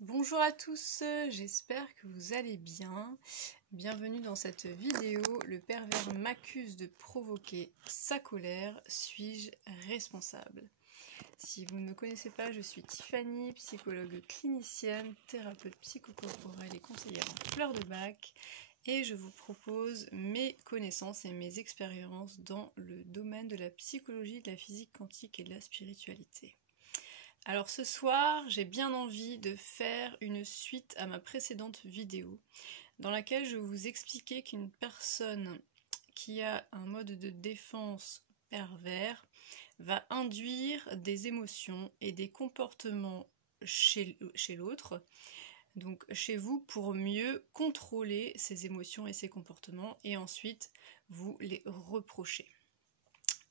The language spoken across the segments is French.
Bonjour à tous, j'espère que vous allez bien. Bienvenue dans cette vidéo. Le pervers m'accuse de provoquer sa colère. Suis-je responsable? Si vous ne me connaissez pas, je suis Tiffany, psychologue clinicienne, thérapeute psychocorporelle et conseillère en fleurs de bac. Et je vous propose mes connaissances et mes expériences dans le domaine de la psychologie, de la physique quantique et de la spiritualité. Alors ce soir, j'ai bien envie de faire une suite à ma précédente vidéo dans laquelle je vous expliquais qu'une personne qui a un mode de défense pervers va induire des émotions et des comportements chez l'autre, donc chez vous, pour mieux contrôler ces émotions et ces comportements et ensuite vous les reprocher.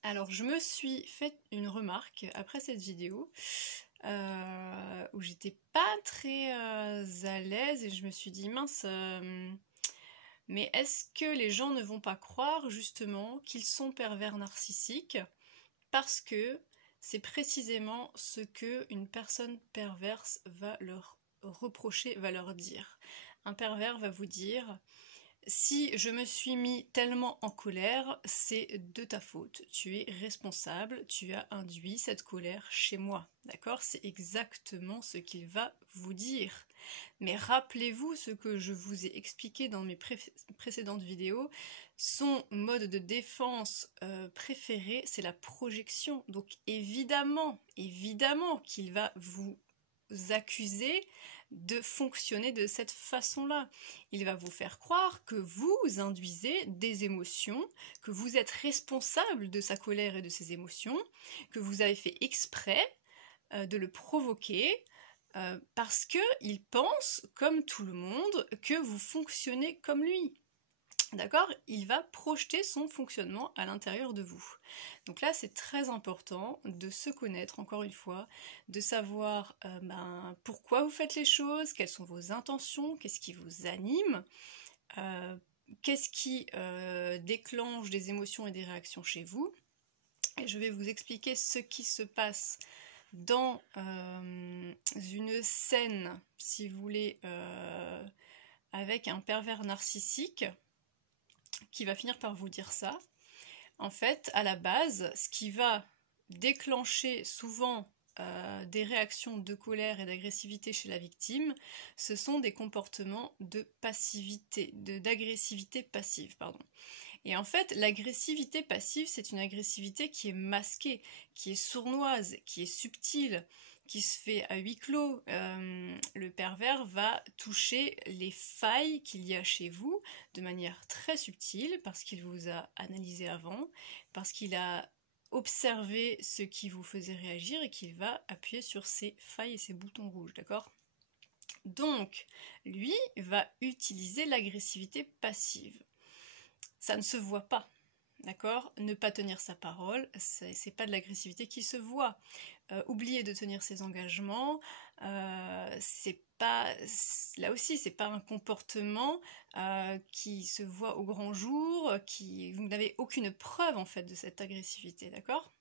Alors je me suis fait une remarque après cette vidéo où j'étais pas très à l'aise et je me suis dit mince, mais est-ce que les gens ne vont pas croire justement qu'ils sont pervers narcissiques parce que c'est précisément ce que une personne perverse va leur reprocher, va leur dire. Un pervers va vous dire: si je me suis mis tellement en colère, c'est de ta faute. Tu es responsable, tu as induit cette colère chez moi. D'accord? C'est exactement ce qu'il va vous dire. Mais rappelez-vous ce que je vous ai expliqué dans mes précédentes vidéos. Son mode de défense préféré, c'est la projection. Donc évidemment qu'il va vous accuser de fonctionner de cette façon-là. Il va vous faire croire que vous induisez des émotions, que vous êtes responsable de sa colère et de ses émotions, que vous avez fait exprès de le provoquer, parce qu'il pense, comme tout le monde, que vous fonctionnez comme lui. D'accord? Il va projeter son fonctionnement à l'intérieur de vous. Donc là, c'est très important de se connaître, encore une fois, de savoir pourquoi vous faites les choses, quelles sont vos intentions, qu'est-ce qui vous anime, qu'est-ce qui déclenche des émotions et des réactions chez vous. Et je vais vous expliquer ce qui se passe dans une scène, si vous voulez, avec un pervers narcissique, qui va finir par vous dire ça. En fait, à la base, ce qui va déclencher souvent des réactions de colère et d'agressivité chez la victime, ce sont des comportements de passivité, d'agressivité passive, pardon. Et en fait, l'agressivité passive, c'est une agressivité qui est masquée, qui est sournoise, qui est subtile, qui se fait à huis clos. Le pervers va toucher les failles qu'il y a chez vous de manière très subtile, parce qu'il vous a analysé avant, parce qu'il a observé ce qui vous faisait réagir et qu'il va appuyer sur ces failles et ces boutons rouges, d'accord ? Donc, lui va utiliser l'agressivité passive. Ça ne se voit pas, d'accord? Ne pas tenir sa parole, c'est pas de l'agressivité qui se voit. Oublier de tenir ses engagements, c'est pas, là aussi, c'est pas un comportement qui se voit au grand jour, vous n'avez aucune preuve en fait de cette agressivité, d'accord?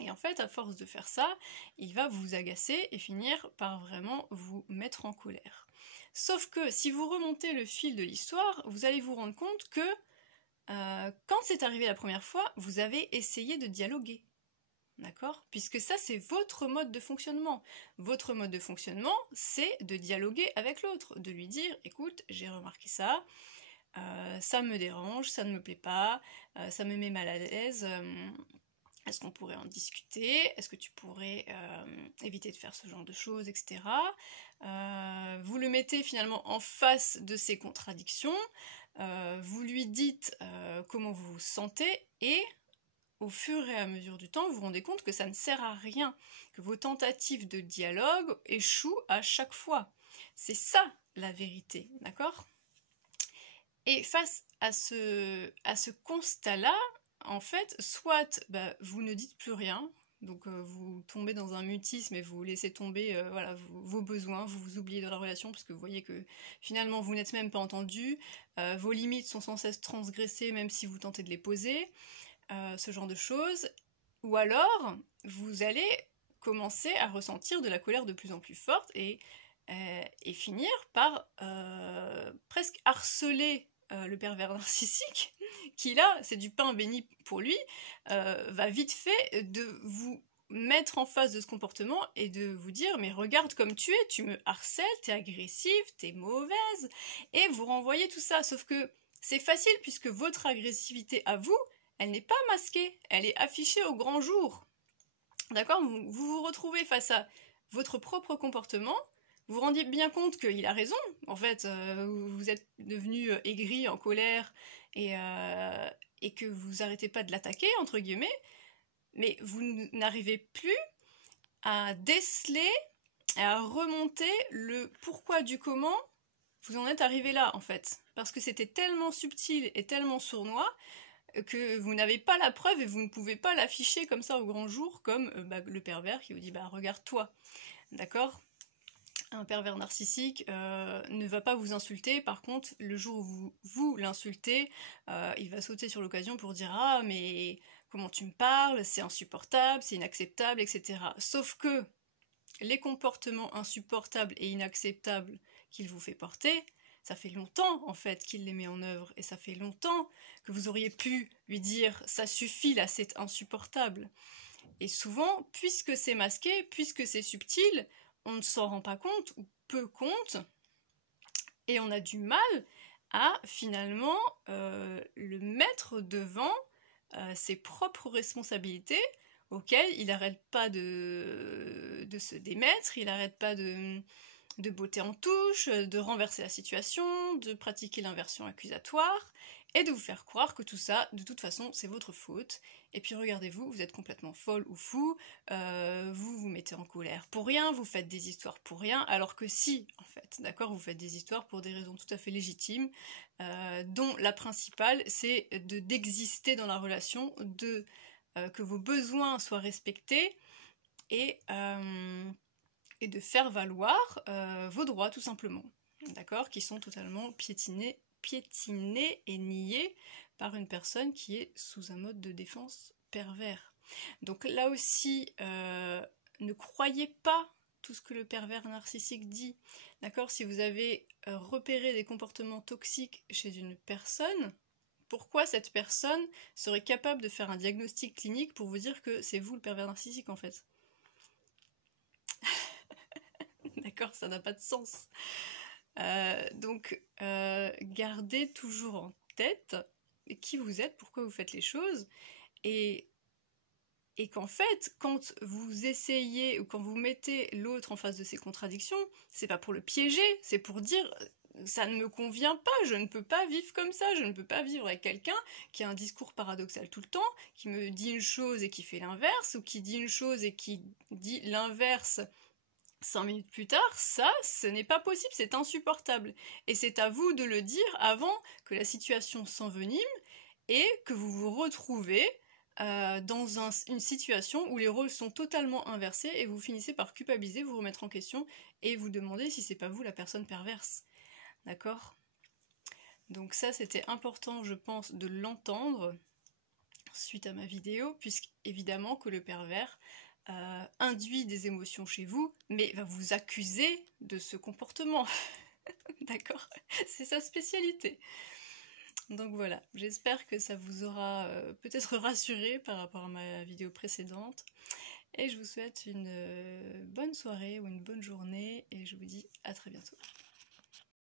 Et en fait, à force de faire ça, il va vous agacer et finir par vraiment vous mettre en colère. Sauf que si vous remontez le fil de l'histoire, vous allez vous rendre compte que quand c'est arrivé la première fois, vous avez essayé de dialoguer. D'accord? Puisque ça, c'est votre mode de fonctionnement. Votre mode de fonctionnement, c'est de dialoguer avec l'autre, de lui dire: écoute, j'ai remarqué ça, ça me dérange, ça ne me plaît pas, ça me met mal à l'aise, est-ce qu'on pourrait en discuter? Est-ce que tu pourrais éviter de faire ce genre de choses, etc. Vous le mettez finalement en face de ses contradictions, vous lui dites comment vous vous sentez, et au fur et à mesure du temps, vous vous rendez compte que ça ne sert à rien, que vos tentatives de dialogue échouent à chaque fois. C'est ça la vérité, d'accord? Et face à ce constat-là, en fait, soit vous ne dites plus rien, donc vous tombez dans un mutisme et vous laissez tomber voilà, vos besoins, vous vous oubliez dans la relation parce que vous voyez que finalement vous n'êtes même pas entendu, vos limites sont sans cesse transgressées même si vous tentez de les poser, ce genre de choses. Ou alors, vous allez commencer à ressentir de la colère de plus en plus forte et et finir par presque harceler le pervers narcissique, qui là, c'est du pain béni pour lui, va vite fait de vous mettre en face de ce comportement et de vous dire mais regarde comme tu me harcèles, t'es agressive, t'es mauvaise, et vous renvoyez tout ça, sauf que c'est facile puisque votre agressivité à vous, elle n'est pas masquée, elle est affichée au grand jour. D'accord, vous retrouvez face à votre propre comportement, vous vous rendiez bien compte qu'il a raison, en fait, vous êtes devenu aigri, en colère, et que vous arrêtez pas de l'attaquer, entre guillemets, mais vous n'arrivez plus à déceler et à remonter le pourquoi du comment vous en êtes arrivé là, en fait. Parce que c'était tellement subtil et tellement sournois que vous n'avez pas la preuve et vous ne pouvez pas l'afficher comme ça au grand jour, comme le pervers qui vous dit bah regarde-toi, d'accord? Un pervers narcissique ne va pas vous insulter, par contre le jour où vous l'insultez, il va sauter sur l'occasion pour dire ah mais comment tu me parles, c'est insupportable, c'est inacceptable, etc. Sauf que les comportements insupportables et inacceptables qu'il vous fait porter, ça fait longtemps en fait qu'il les met en œuvre, et ça fait longtemps que vous auriez pu lui dire ça suffit là, c'est insupportable. Et souvent, puisque c'est masqué, puisque c'est subtil, on ne s'en rend pas compte ou peu compte, et on a du mal à finalement le mettre devant ses propres responsabilités auxquelles il n'arrête pas de se démettre, il n'arrête pas de botter en touche, de renverser la situation, de pratiquer l'inversion accusatoire, et de vous faire croire que tout ça, de toute façon, c'est votre faute. Et puis regardez-vous, vous êtes complètement folle ou fou, vous vous mettez en colère pour rien, vous faites des histoires pour rien, alors que si, en fait, d'accord, vous faites des histoires pour des raisons tout à fait légitimes, dont la principale, c'est d'exister dans la relation, que vos besoins soient respectés, et de faire valoir vos droits tout simplement, d'accord, qui sont totalement piétinés et niés par une personne qui est sous un mode de défense pervers. Donc là aussi, ne croyez pas tout ce que le pervers narcissique dit, d'accord, si vous avez repéré des comportements toxiques chez une personne, pourquoi cette personne serait capable de faire un diagnostic clinique pour vous dire que c'est vous le pervers narcissique en fait? D'accord, ça n'a pas de sens. Donc, gardez toujours en tête qui vous êtes, pourquoi vous faites les choses, et qu'en fait, quand vous essayez ou quand vous mettez l'autre en face de ses contradictions, c'est pas pour le piéger, c'est pour dire ça ne me convient pas, je ne peux pas vivre comme ça, je ne peux pas vivre avec quelqu'un qui a un discours paradoxal tout le temps, qui me dit une chose et qui fait l'inverse, ou qui dit une chose et qui dit l'inverse 5 minutes plus tard, ça, ce n'est pas possible, c'est insupportable. Et c'est à vous de le dire avant que la situation s'envenime et que vous vous retrouvez dans une situation où les rôles sont totalement inversés et vous finissez par culpabiliser, vous remettre en question et vous demander si c'est pas vous la personne perverse. D'accord ? Donc ça, c'était important, je pense, de l'entendre suite à ma vidéo, puisqu'évidemment que le pervers induit des émotions chez vous, mais va vous accuser de ce comportement. D'accord ? C'est sa spécialité. Donc voilà, j'espère que ça vous aura peut-être rassuré par rapport à ma vidéo précédente. Et je vous souhaite une bonne soirée ou une bonne journée, et je vous dis à très bientôt.